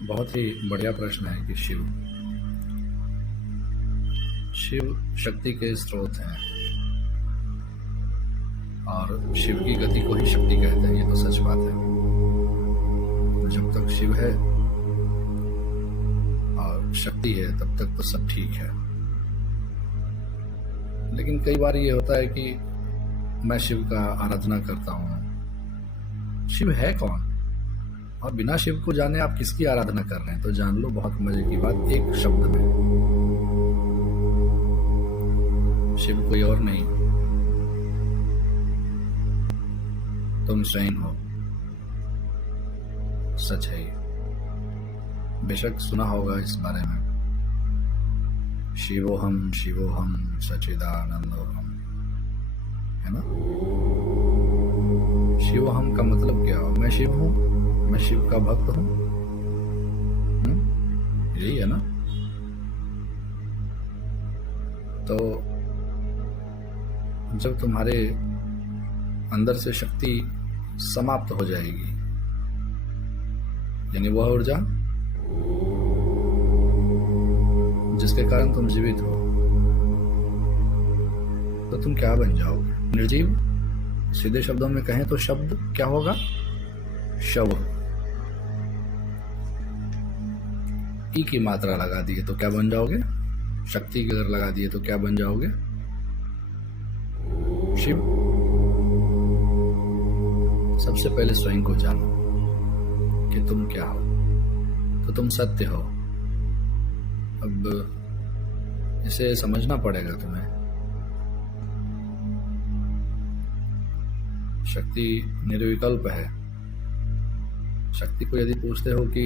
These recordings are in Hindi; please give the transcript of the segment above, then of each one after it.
बहुत ही बढ़िया प्रश्न है कि शिव शक्ति के स्रोत हैं और शिव की गति को ही शक्ति कहते हैं। ये तो सच बात है। तो जब तक शिव है और शक्ति है तब तक तो सब ठीक है। लेकिन कई बार ये होता है कि मैं शिव का आराधना करता हूँ। शिव है कौन? और बिना शिव को जाने आप किसकी आराधना कर रहे हैं? तो जान लो बहुत मजे की बात, एक शब्द में, शिव कोई और नहीं, तुम स्वयं हो। सच है ये। बेशक सुना होगा इस बारे में, शिवोहम सच्चिदानंदोहम, है ना? शिवोहम का मतलब क्या हो? मैं शिव हूं, मैं शिव का भक्त हूं। यही है ना? तो जब तुम्हारे अंदर से शक्ति समाप्त हो जाएगी, यानी वह ऊर्जा जिसके कारण तुम जीवित हो, तो तुम क्या बन जाओगे? निर्जीव। सीधे शब्दों में कहें तो शब्द क्या होगा? शव। ई की मात्रा लगा दिए तो क्या बन जाओगे? शक्ति की अगर लगा दिए तो क्या बन जाओगे? शिव। सबसे पहले स्वयं को जानो कि तुम क्या हो, तो तुम सत्य हो। अब इसे समझना पड़ेगा तुम्हें। शक्ति निर्विकल्प है। शक्ति को यदि पूछते हो कि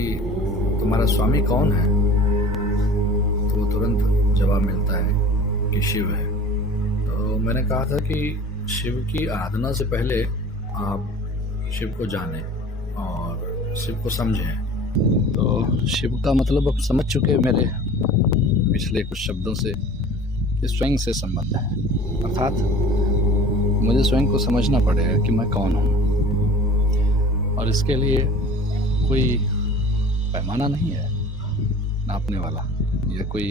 तुम्हारा स्वामी कौन है, तो वो तुरंत जवाब मिलता है कि शिव है। तो मैंने कहा था कि शिव की आराधना से पहले आप शिव को जानें और शिव को समझें। तो शिव का मतलब अब समझ चुके मेरे पिछले कुछ शब्दों से कि स्वयं से संबंध है, अर्थात मुझे स्वयं को समझना पड़ेगा कि मैं कौन हूँ। और इसके लिए कोई पैमाना नहीं है नापने वाला, यह कोई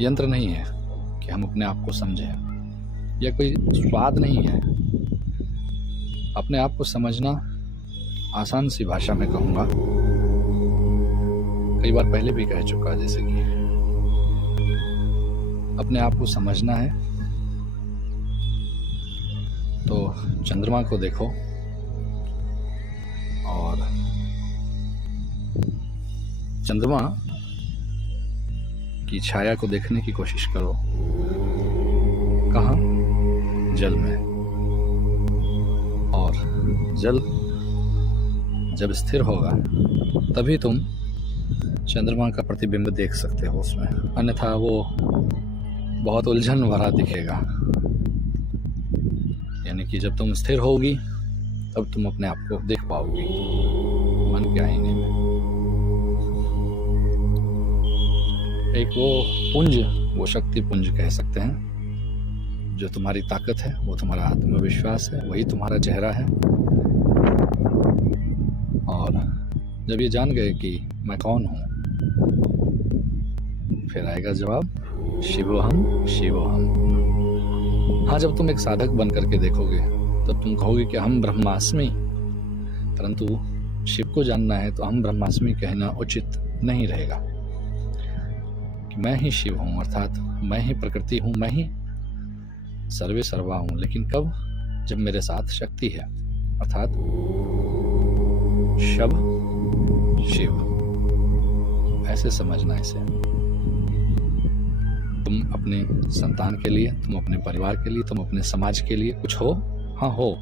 यंत्र नहीं है कि हम अपने आप को समझें, यह कोई स्वाद नहीं है। अपने आप को समझना आसान सी भाषा में कहूँगा, कई बार पहले भी कह चुका, जैसे कि अपने आप को समझना है तो चंद्रमा को देखो और चंद्रमा की छाया को देखने की कोशिश करो। कहाँ? जल में। और जल जब स्थिर होगा तभी तुम चंद्रमा का प्रतिबिंब देख सकते हो उसमें, अन्यथा वो बहुत उलझन भरा दिखेगा। यानी कि जब तुम स्थिर होगी तब तुम अपने आप को देख पाओगी मन के आईने में। एक वो पुंज, वो शक्ति पुंज कह सकते हैं, जो तुम्हारी ताकत है, वो तुम्हारा आत्मविश्वास है, वही तुम्हारा चेहरा है। और जब ये जान गए कि मैं कौन हूँ, फिर आएगा जवाब शिवोहम शिवोहम। हाँ, जब तुम एक साधक बन करके देखोगे तब तुम कहोगे कि हम ब्रह्मास्मि, परंतु शिव को जानना है तो हम ब्रह्मास्मि कहना उचित नहीं रहेगा कि मैं ही शिव हूँ, अर्थात मैं ही प्रकृति हूँ, मैं ही सर्वे सर्वा हूँ। लेकिन कब? जब मेरे साथ शक्ति है, अर्थात शब शिव। ऐसे समझना इसे। तुम अपने संतान के लिए, तुम अपने परिवार के लिए, तुम अपने समाज के लिए कुछ हो। हाँ, हो।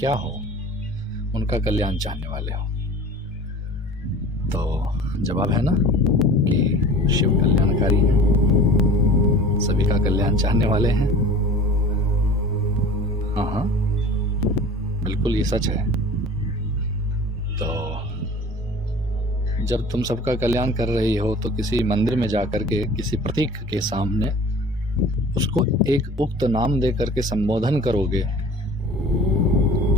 क्या हो? उनका कल्याण चाहने वाले हो। तो जवाब है ना कि शिव कल्याणकारी है, सभी का कल्याण चाहने वाले हैं। हाँ, बिल्कुल ये सच है। तो जब तुम सबका कल्याण कर रही हो तो किसी मंदिर में जाकर के किसी प्रतीक के सामने उसको एक उक्त नाम दे करके संबोधन करोगे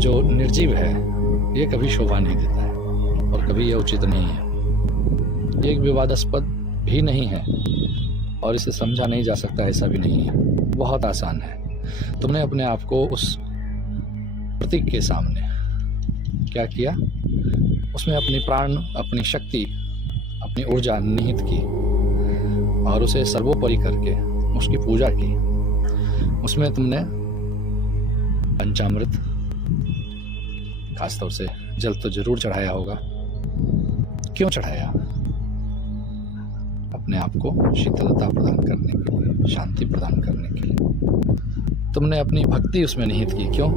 जो निर्जीव है, ये कभी शोभा नहीं देता है। और कभी यह उचित नहीं है। ये एक विवादास्पद भी नहीं है और इसे समझा नहीं जा सकता ऐसा भी नहीं है। बहुत आसान है। तुमने अपने आप को उस प्रतीक के सामने क्या किया, उसमें अपनी प्राण, अपनी शक्ति, अपनी ऊर्जा निहित की और उसे सर्वोपरि करके उसकी पूजा की। उसमें तुमने पंचामृत, खासतौर से जल तो जरूर चढ़ाया होगा। क्यों चढ़ाया? अपने आप को शीतलता प्रदान करने के लिए, शांति प्रदान करने के लिए। तुमने अपनी भक्ति उसमें निहित की। क्यों?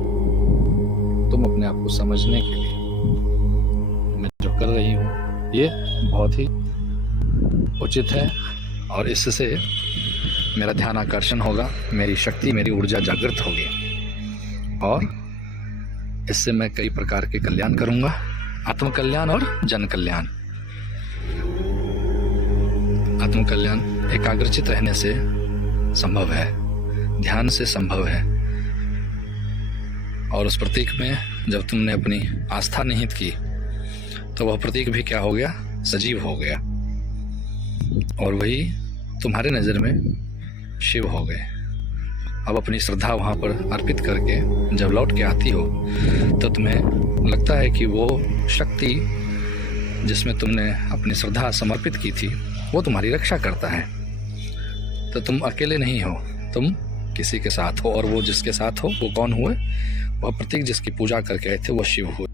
तुम अपने आप को समझने के लिए। मैं जो कर रही हूँ ये बहुत ही उचित है और इससे मेरा ध्यान आकर्षण होगा, मेरी शक्ति, मेरी ऊर्जा जागृत होगी और इससे मैं कई प्रकार के कल्याण करूंगा, आत्म कल्याण और जन कल्याण। आत्म कल्याण एकाग्रचित रहने से संभव है, ध्यान से संभव है। और उस प्रतीक में जब तुमने अपनी आस्था निहित की तो वह प्रतीक भी क्या हो गया? सजीव हो गया और वही तुम्हारे नज़र में शिव हो गए। अब अपनी श्रद्धा वहाँ पर अर्पित करके जब लौट के आती हो तो तुम्हें लगता है कि वो शक्ति जिसमें तुमने अपनी श्रद्धा समर्पित की थी वो तुम्हारी रक्षा करता है। तो तुम अकेले नहीं हो, तुम किसी के साथ हो और वो जिसके साथ हो वो कौन हुए? वह प्रतीक जिसकी पूजा करके आए थे वो शिव हुए।